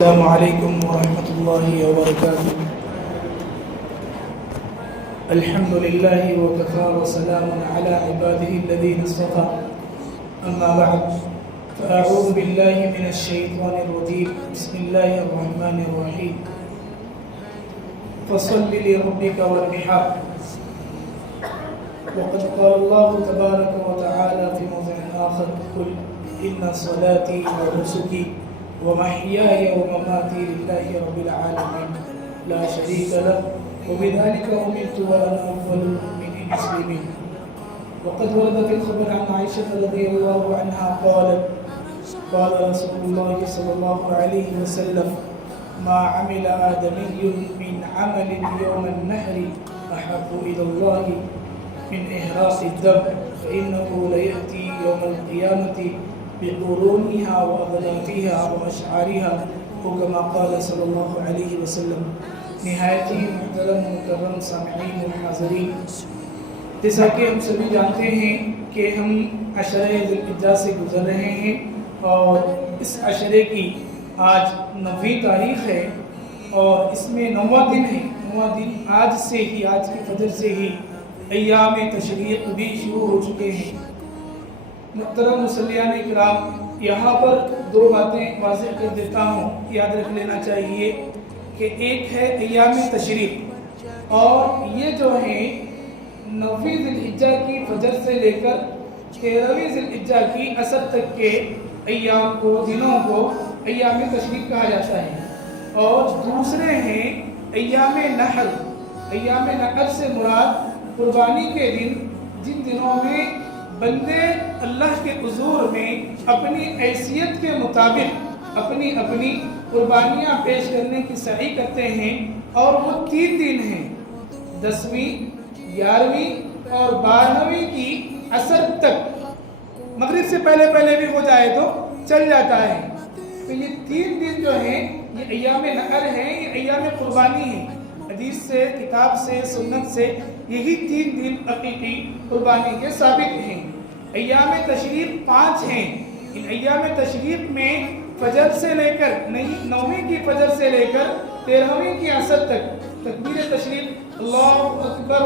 السلام عليكم ورحمة الله وبركاته. الحمد لله وكفى وسلام على عباده الذين اصطفى. أما بعد فأعوذ بالله من الشيطان الرجيم. بسم الله الرحمن الرحيم. فصل لربك وانحر. وقد قال الله تبارك وتعالى في موضع آخر: قل إن صلاتي ونسكي ومحياي ومماتي لله رب العالمين لا شريك له وبذلك أمرت وأنا أول المسلمين. وقد ورد في الخبر عن عائشة رضي الله عنها قالت: قال رسول الله صلى الله عليه وسلم: ما عمل آدمي من عمل يوم النحر أحب إلى الله من إهراس الدم فإنه ليأتي يوم القيامة بقرونها وأضلافها وأشعارها وكما قال صلی اللہ علیہ وسلم. نہایت ہی محترم مکرم سامعین و حاضرین، جیسا کہ ہم سبھی جانتے ہیں کہ ہم عشرہ ذی الحجہ سے گزر رہے ہیں اور اس عشرے کی آج 9ویں تاریخ ہے اور اس میں 9واں دن ہے. 9واں دن آج سے ہی، آج کی فجر سے ہی ایام تشریق بھی شروع ہو چکے ہیں. محترم مصلیان اکرام، یہاں پر دو باتیں واضح کر دیتا ہوں، یاد رکھ لینا چاہیے کہ ایک ہے ایام تشریق، اور یہ جو ہیں 9ویں ذی الحجہ کی فجر سے لے کر 13ویں ذی الحجہ کی عصر تک کے ایام کو، دنوں کو ایام تشریق کہا جاتا ہے. اور دوسرے ہیں ایام نحر. ایام نحر سے مراد قربانی کے دن، جن دنوں میں بندے اللہ کے حضور میں اپنی حیثیت کے مطابق اپنی قربانیاں پیش کرنے کی سعی کرتے ہیں. اور وہ 3 دن ہیں: 10ویں، 11ویں اور 12ویں کی عصر تک. مغرب سے پہلے بھی ہو جائے تو چل جاتا ہے. تو یہ 3 دن جو ہیں یہ ایام نحر ہیں، یہ ایام قربانی ہیں. حدیث سے، کتاب سے، سنت سے یہی 3 دن حقیقی قربانی کے ثابت ہیں. ایام تشریق 5 ہیں. ان ایام تشریق میں فجر سے لے کر 9ویں کی فجر سے لے کر 13ویں کی عصر تک تکبیر تشریق، اللہ اکبر،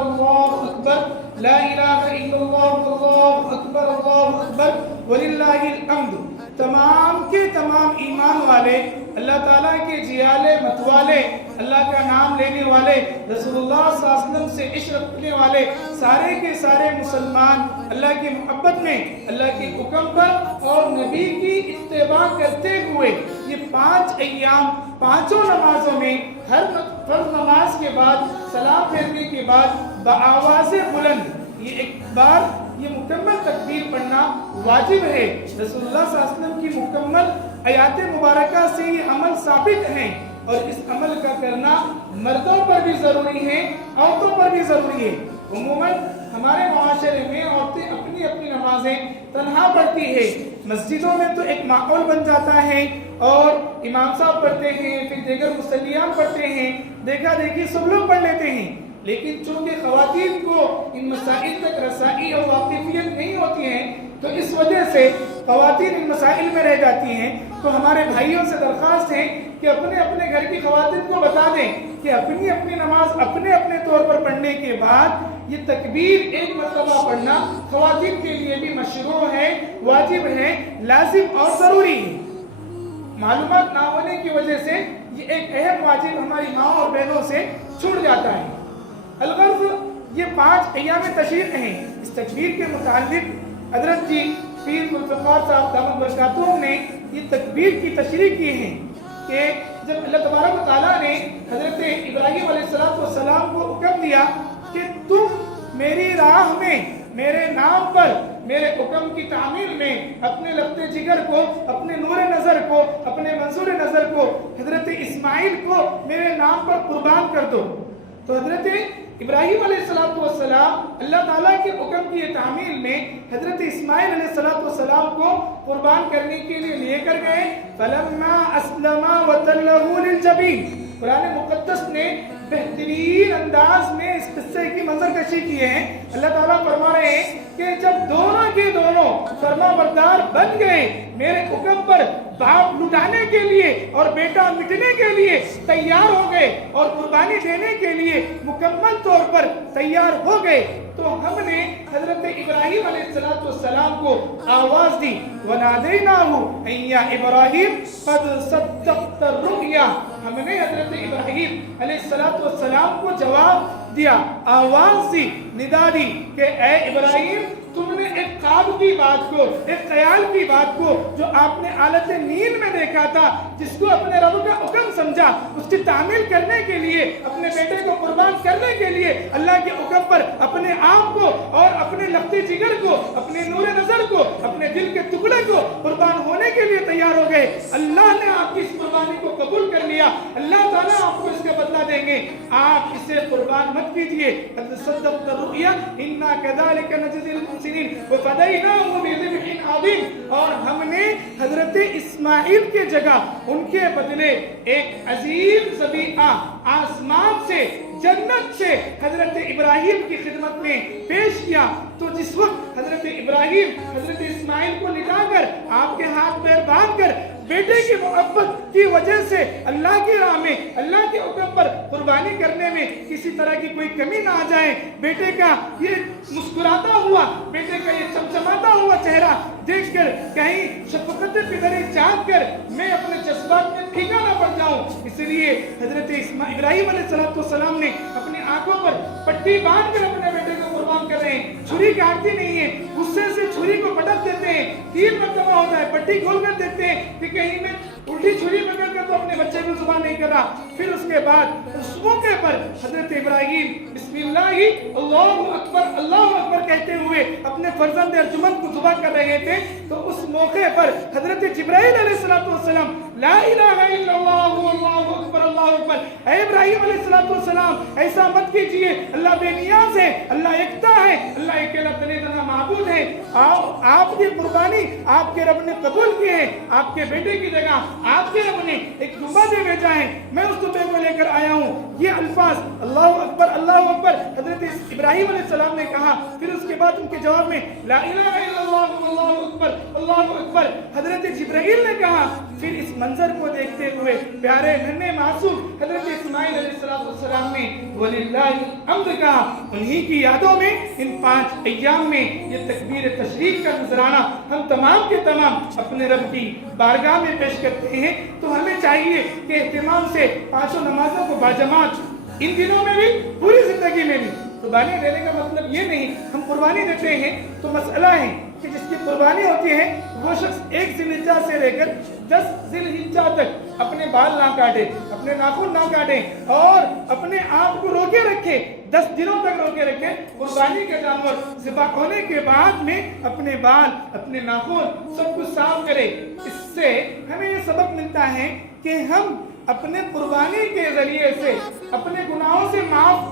لا الہ الا اللہ اکبر وللہ الحمد. تمام کے تمام ایمان والے، اللہ تعالیٰ کے جیالے متوالے، اللہ کا نام لینے والے، رسول اللہ صلی اللہ علیہ وسلم سے عشق رکھنے والے سارے کے سارے مسلمان اللہ کی محبت میں، اللہ کے حکم پر اور نبی کی اتباع کرتے ہوئے یہ 5 ایام 5 نمازوں میں ہر فرض نماز کے بعد سلام پھیرنے کے بعد بآواز بلند ایک بار یہ مکمل تکبیر پڑھنا واجب ہے. رسول اللہ صلی اللہ علیہ وسلم کی مکمل آیات مبارکہ سے یہ عمل ثابت ہیں، اور اس عمل کا کرنا مردوں پر بھی ضروری ہے، عورتوں پر بھی ضروری ہے. عموماً ہمارے معاشرے میں عورتیں اپنی نمازیں تنہا پڑھتی ہے. مسجدوں میں تو ایک ماحول بن جاتا ہے اور امام صاحب پڑھتے ہیں، پھر دیگر مصلیان پڑھتے ہیں، دیکھا دیکھی سب لوگ پڑھ لیتے ہیں. لیکن چونکہ خواتین کو ان مسائل تک رسائی اور واقفیت نہیں ہوتی ہے تو اس وجہ سے خواتین ان مسائل میں رہ جاتی ہیں. تو ہمارے بھائیوں سے درخواست ہے کہ اپنے گھر کی خواتین کو بتا دیں کہ اپنی نماز اپنے طور پر پڑھنے کے بعد یہ تکبیر ایک مرتبہ پڑھنا خواتین کے لیے بھی مشروع ہے، واجب ہے، لازم اور ضروری ہے. معلومات نہ ہونے کی وجہ سے یہ ایک اہم واجب ہماری ماں اور بہنوں سے چھوٹ جاتا ہے. الغرض یہ 5 ایام تشریق ہیں. اس تکبیر کے متعلق حضرت جی پیر ملتقار صاحب دامت برکاتہم نے یہ تکبیر کی تشریح کی ہے کہ جب اللہ تبارک و تعالیٰ نے حضرت ابراہیم علیہ السلام کو حکم دیا کہ تم میری راہ میں، میرے نام پر، میرے حکم کی تعمیل میں اپنے لگتے جگر کو، اپنے نور نظر کو، اپنے منظور نظر کو، حضرت اسماعیل کو میرے نام پر قربان کر دو. تو حضرت ابراہیم علیہ السلام اللہ تعالیٰ کے حکم کی تعمیل میں حضرت اسماعیل علیہ السلام کو قربان کرنے کے لیے لے کر گئے. فَلَمَّا أَسْلَمَا وَتَلَّهُ لِلْجَبِينِ. قرآن مقدس نے بہترین انداز میں اس قصے کی منظر کشی کیے ہیں۔ اللہ تعالیٰ فرما رہے ہیں کہ جب دونوں کے دونوں فرما بردار بن گئے، میرے حکم پر باپ لٹانے کے لیے اور بیٹا مٹنے کے لیے تیار ہو گئے اور قربانی دینے کے لیے مکمل طور پر تیار ہو گئے، تو ہم نے حضرت ابراہیم علیہ السلام کو آواز دی، وَنَادَيْنَاهُ أَن يَا إِبْرَاهِيمُ قَدْ صَدَّقْتَ الرُّؤْيَا، ہم نے حضرت ابراہیم علیہ السلام کو جواب دیا، آواز دی، ندا دی کہ اے ابراہیم، تم نے ایک خواب کی بات کو، ایک خیال کی بات کو جو آپ نے حالت نیند میں دیکھا تھا، جس کو اپنے رب کا حکم سمجھا، اس کی تعمیل کرنے کے لیے، اپنے بیٹے کو قربان کرنے کے لیے اللہ کے حکم پر اپنے آپ کو اور اپنے لختی جگر کو، اپنے نور نظر کو، اپنے دل کے ٹکڑے کو قربان ہونے کے لیے تیار ہو گئے۔ اللہ نے آپ کی اس قربانی کو قبول کر لیا، اللہ تعالیٰ آپ کو اس کا بدلہ دیں گے، آپ اسے قربان مت کیجئے۔ قد صدقت الرؤیا انا كذلك نجزي المحسنين وفديناه بذبح عظيم، اور ہم نے حضرت اسماعیل کے جگہ ان کے بدلے ایک عظیم ذبیحہ آسمان سے، جنت سے حضرت ابراہیم کی خدمت میں پیش کیا۔ تو جس وقت حضرت ابراہیم حضرت اسماعیل کو لٹا کر، آپ کے ہاتھ پیر باندھ کر، بیٹے کی محبت کی وجہ سے اللہ کی راہ میں، اللہ کے حکم پر قربانی کرنے میں کسی طرح کی کوئی کمی نہ آ جائے، بیٹے کا یہ مسکراتا ہوا، بیٹے کا یہ چمچماتا ہوا چہرہ دیکھ کر کہیں شفقت پدری چاہت کر میں اپنے جذبات میں پھیکا نہ پڑ جاؤں، اس لیے حضرت ابراہیم علیہ السلام نے اپنی آنکھوں پر پٹی باندھ کر اپنے بیٹے کو قربان کر رہے ہیں، چھری کاٹتی نہیں ہے، غصے سے چھری کو پٹک دیتے ہیں، تیر مرتبہ ہوتا ہے، پٹی کھول کر دیتے ہیں کہ کہیں میں الٹی چھری پکڑ کر تو اپنے بچے کو زبان نہیں کر رہا۔ پھر اس کے بعد اس موقع پر حضرت ابراہیم بسم اللہ اللہ اکبر کہتے ہوئے اپنے فرزند ارجمند کو ذبح کر رہے تھے، تو اس موقع پر حضرت جبرائیل علیہ السلام لا الہ الا اللہ اللہ اکبر، اے ابراہیم علیہ السلام ایسا مت کیجئے، اللہ بے نیاز ہے، اللہ یکتا ہے، اللہ اکیلا تنہا معبود ہے، آپ کی قربانی آپ کے رب نے قبول کی ہے، آپ کے بیٹے کی جگہ آپ کے رب نے ایک دمبا دے بھیجا ہے، میں اس دمبے کو لے کر آیا ہوں۔ یہ الفاظ اللہ اکبر حضرت ابراہیم علیہ السلام نے کہا، پھر اس کے بعد ان کے جواب میں لا الہ الا اللہ اللہ اکبر حضرت جبرائیل نے کہا۔ پھر اس منظر کو دیکھتے ہوئے پیارے ننھے معصوم حضرت اسماعیل علیہ السلام نے وللہ الحمد کہا۔ انہی کی یادوں میں ان 5 ایام میں یہ تکبیر تشریق کا نذرانہ ہم تمام کے تمام اپنے رب کی بارگاہ میں پیش کرتے ہیں۔ تو ہمیں چاہیے کہ اہتمام سے 5 نمازوں کو باجماعت ان دنوں میں بھی، پوری زندگی میں بھی، قربانی دینے کا مطلب یہ نہیں ہم قربانی دیتے ہیں تو مسئلہ ہے کہ جس کی قربانی ہوتی ہے وہ شخص 1 ذی الحجہ سے لے کر 10 ذی الحجہ تک اپنے بال نہ کاٹے، اپنے ناخن نہ کاٹے اور اپنے آپ کو روکے رکھے، 10 دنوں تک روکے رکھے، قربانی کا جانور ذبح ہونے کے بعد میں اپنے بال، اپنے ناخن سب کچھ صاف کرے۔ اس سے ہمیں یہ سبق ملتا ہے کہ ہم اپنے قربانی کے ذریعے سے اپنے گناہوں سے معاف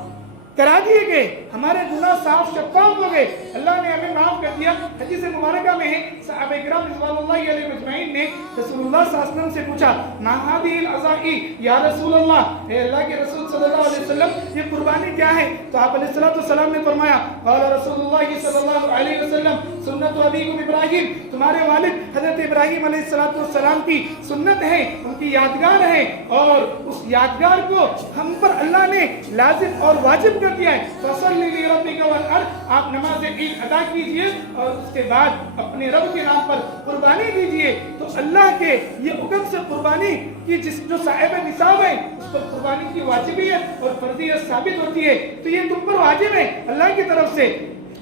کرا دیے گئے، ہمارے گناہ صاف شفاف ہو گئے، اللہ نے ہمیں معاف کر دیا۔ حدیث مبارکہ میں ہے صحابہ کرام رضوان اللہ علیہ مجمعین نے رسول اللہ صلی اللہ علیہ وسلم سے پوچھا ما هذه العزائی یا رسول اللہ، اے اللہ کے رسول صلی اللہ علیہ وسلم یہ قربانی کیا ہے؟ تو آپ علیہ السلام نے فرمایا قال رسول اللہ صلی اللہ علیہ وسلم سنت ابیکم ابراہیم، تمہارے والد حضرت ابراہیم علیہ السلام کی سنت ہے، ان کی یادگار ہے، اور اس یادگار کو ہم پر اللہ نے لازم اور واجب کر دیا ہے۔ فصلی لربک وانحر، آپ نماز عید ادا کیجئے اور اس کے بعد اپنے رب کے نام پر قربانی دیجئے۔ تو اللہ کے یہ حکم سے قربانی کی جو صاحب نصاب ہے اس پر قربانی کی واجبیت اور فرضیت ثابت ہوتی ہے، تو یہ تم پر واجب ہے اللہ کی طرف سے۔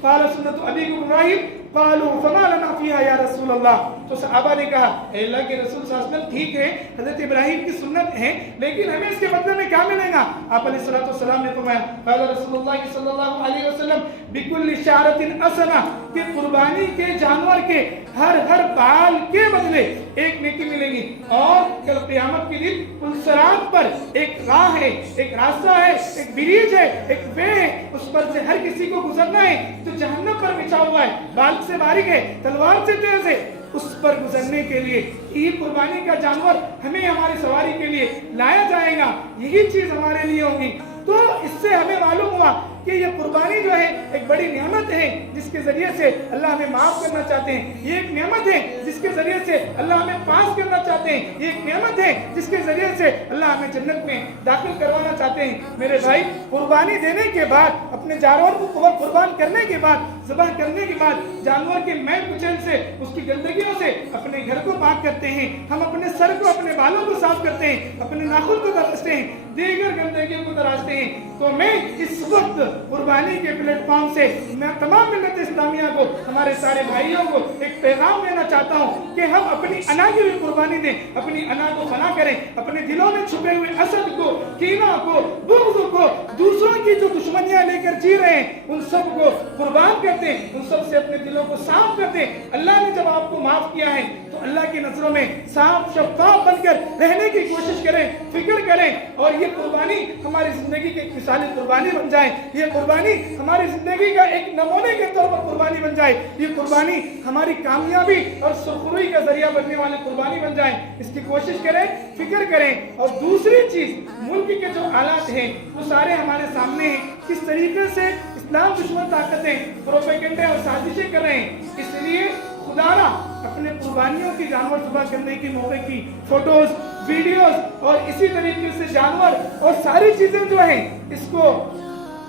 قال سنت ابیکم ابراہیم قالوا فما لنا فيها یا رسول اللہ، تو صحابہ نے کہا اے اللہ کے رسول صلی اللہ علیہ وسلم ٹھیک ہے حضرت ابراہیم کی سنت ہے، لیکن ہمیں اس کے بدلے میں کیا ملے گا؟ آپ علیہ السلام نے فرمایا قال رسول اللہ صلی اللہ علیہ وسلم بكل شعرة حسنہ، کہ قربانی کے جانور کے ہر بال کے بدلے ایک نیکی ملے گی، اور کل قیامت کے دن پلسرات پر ایک راہ ہے، ایک راستہ ہے، ایک بریج ہے، ایک وے ہے، اس پر سے ہر کسی کو گزرنا ہے جو جہنم پر بچھا ہوا ہے، بال سے باریک ہے، تلوار سے تیز ہے، اس پر گزرنے کے لیے یہ قربانی کا جانور ہمیں ہماری سواری کے لیے لایا جائے گا، یہی چیز ہمارے لیے ہوگی۔ تو اس سے ہمیں معلوم ہوا کہ یہ قربانی جو ہے ایک بڑی نعمت ہے جس کے ذریعے سے اللہ ہمیں معاف کرنا چاہتے ہیں. یہ ایک نعمت ہے جس کے ذریعے سے اللہ ہمیں پاس کرنا چاہتے ہیں. یہ ایک نعمت ہے جس کے ذریعے سے اللہ ہمیں جنت میں داخل کروانا چاہتے ہیں. میرے بھائی قربانی دینے کے بعد اپنے جانور کو قربان کرنے کے بعد ذبح کرنے کے بعد جانور کے میل کچیل سے اس کی گندگیوں سے اپنے گھر کو پاک کرتے ہیں. ہم اپنے سر کو اپنے بالوں کو صاف کرتے ہیں, اپنے ناخن کو تراشتے ہیں, دیگر گندگیوں کو تراشتے ہیں. تو میں اس وقت قربانی کے پلیٹ فارم سے میں تمام ملت اسلامیہ کو, ہمارے سارے بھائیوں کو ایک پیغام دینا چاہتا ہوں کہ ہم اپنی انا کی بھی قربانی دیں, اپنی انا کو فنا کریں, اپنے دلوں میں چھپے ہوئے حسد کو, کینہ کو, بغض کو, دوسروں کی جو دشمنیاں لے کر جی رہے ہیں ان سب کو قربان کرتے ہیں, ان سب سے اپنے دلوں کو صاف کرتے ہیں. اللہ نے جب آپ کو معاف کیا ہے تو اللہ کی نظروں میں صاف شفاف بن کر رہنے کی کوشش کریں, فکر کریں, اور یہ قربانی ہماری زندگی کی ایک مثالی قربانی بن جائے. یہ قربانی ہماری زندگی کا ایک نمونے کے طور پر قربانی بن جائے. یہ قربانی ہماری کامیابی اور سرخروئی کا ذریعہ بننے والی قربانی بن جائے. اس کی کوشش کریں, فکر کریں. اور دوسری چیز, ملک کے جو حالات ہیں وہ سارے ہمارے سامنے ہیں, کس طریقے سے اسلام دشمن طاقتیں پروپیگنڈے اور سازشیں کر رہے ہیں. اس لیے خدا را اپنے قربانیوں کی جانور ذبح کرنے کی موقع کی فوٹوز, ویڈیوز اور اسی طریقے سے جانور اور ساری چیزیں جو ہیں اس کو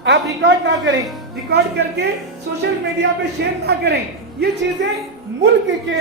آپ ریکارڈ نہ کریں, ریکارڈ کر کے سوشل میڈیا پہ شیئر نہ کریں. یہ چیزیں ملک کے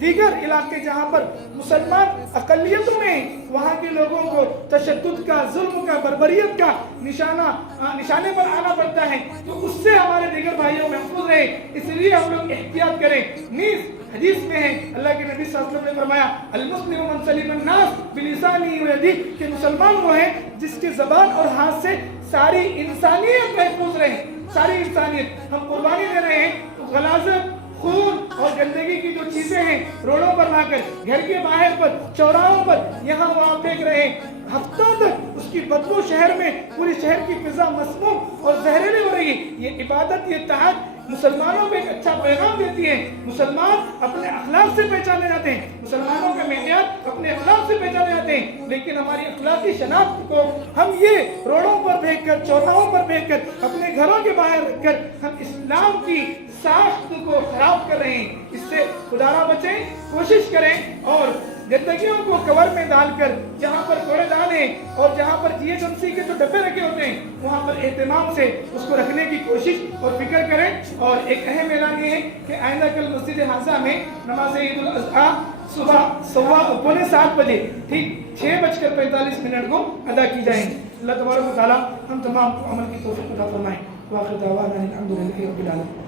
دیگر علاقے جہاں پر مسلمان اقلیتوں میں وہاں کے لوگوں کو تشدد کا, ظلم کا, بربریت کا نشانے پر آنا پڑتا ہے, تو اس سے ہمارے دیگر بھائیوں محفوظ رہے. اس لیے ہم لوگ احتیاط کریں. نیز حدیث میں ہے, اللہ کے نبی صلی اللہ علیہ وسلم نے فرمایا المسلم من سلم الناس بلسانه ويده, کہ مسلمان وہ ہے جس کی زبان اور ہاتھ سے ساری انسانیت محفوظ رہے. ساری انسانیت. ہم قربانی دے رہے ہیں تو غلاظت, خون اور گندگی کی جو چیزیں ہیں روڈوں پر لا کر, گھر کے باہر پر, چوراہوں پر یہاں وہاں پھینک رہے ہیں. ہفتوں تک اس کی بدبو شہر میں, پوری شہر کی فضا مسموم اور زہریلی ہو رہی ہے. یہ عبادت, یہ اتحاد مسلمانوں کو ایک اچھا پیغام دیتی ہے. مسلمان اپنے اخلاق سے پہچانے جاتے ہیں, مسلمانوں کا معیار اپنے اخلاق سے پہچانے جاتے ہیں. لیکن ہماری اخلاقی شناخت کو ہم یہ روڈوں پر پھینک کر, چوراہوں پر پھینک کر, اپنے گھروں کے باہر رکھ کر ہم اسلام کی ساخت کو خراب کر رہے ہیں. اس سے خدا را بچیں, کوشش کریں اور گندگیوں کو کور میں ڈال کر جہاں پر کوڑے دان ہیں اور جہاں پر GHMC کے جو ڈبے رکھے ہوتے ہیں وہاں پر اہتمام سے اس کو رکھنے کی کوشش اور فکر کریں. اور ایک اہم اعلان یہ ہے کہ آئندہ کل مسجد حاضہ میں نماز عید الاضحیٰ صبح 6:15 بجے ٹھیک 6:45 کو ادا کی جائیں گی. اللہ تبارک و تعالی ہم تمام کو عمل کی توفیق عطا فرمائے. واخر دعوانا الحمد للہ رب العالمین.